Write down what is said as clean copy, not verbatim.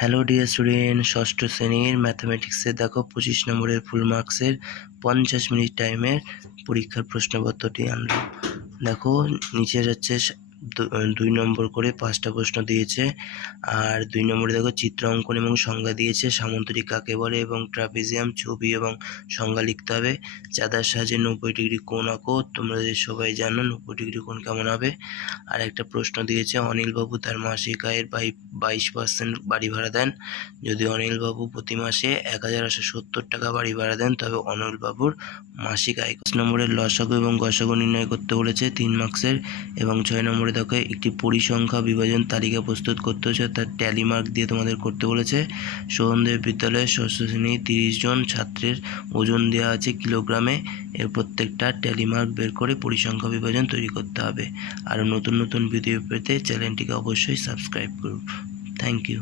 Hello dear student, ষষ্ঠ শ্রেণীর ম্যাথামেটিক্সে দেখো 25 নম্বরের ফুল মার্কসের 50 মিনিট টাইমের পরীক্ষার প্রশ্নপত্রটি আনলাম। দেখো নিচে যাচ্ছে 2 নম্বর করে 5টা প্রশ্ন দিয়েছে। আর 2 নম্বরে দেখো চিত্র অঙ্কন এবং সংজ্ঞা দিয়েছে। সামন্তরিক কাকে বলে এবং ট্রাপিজিয়াম ছবি এবং সংজ্ঞা লিখতে হবে। চাঁদার সাহায্যে 90 ডিগ্রি কোণ আঁকো। তোমরা সবাই জানো 90 ডিগ্রি কোণ কেমন হবে। আর একটা প্রশ্ন দিয়েছে, অনিলবাবু তার মাসিক আয়ের 22% বাড়ি ভাড়া দেন। যদি অনিলবাবু প্রতি মাসে 1870 টাকা বাড়ি ভাড়া দেন তবে অনিলবাবুর মাসিক আয়। 5 নম্বরের লসাগু এবং গসাগু নির্ণয় করতে বলেছে 3 মার্কসের। এবং 6 নম্বরে দেখো একটি পরিসংখ্যা বিভাজন তালিকা প্রস্তুত করতে হচ্ছে, তার ট্যালি মার্ক দিয়ে তোমাদের করতে বলেছে। সোহনদেব বিদ্যালয়ের ষষ্ঠ শ্রেণীর 30 জন ছাত্রের ওজন দেওয়া আছে কিলোগ্রামে। এর প্রত্যেকটা ট্যালি মার্ক বের করে পরিসংখ্যা বিভাজন তৈরি করতে হবে। আর নতুন নতুন ভিডিও পেতে চ্যানেলটিকে অবশ্যই সাবস্ক্রাইব করুন। Thank you.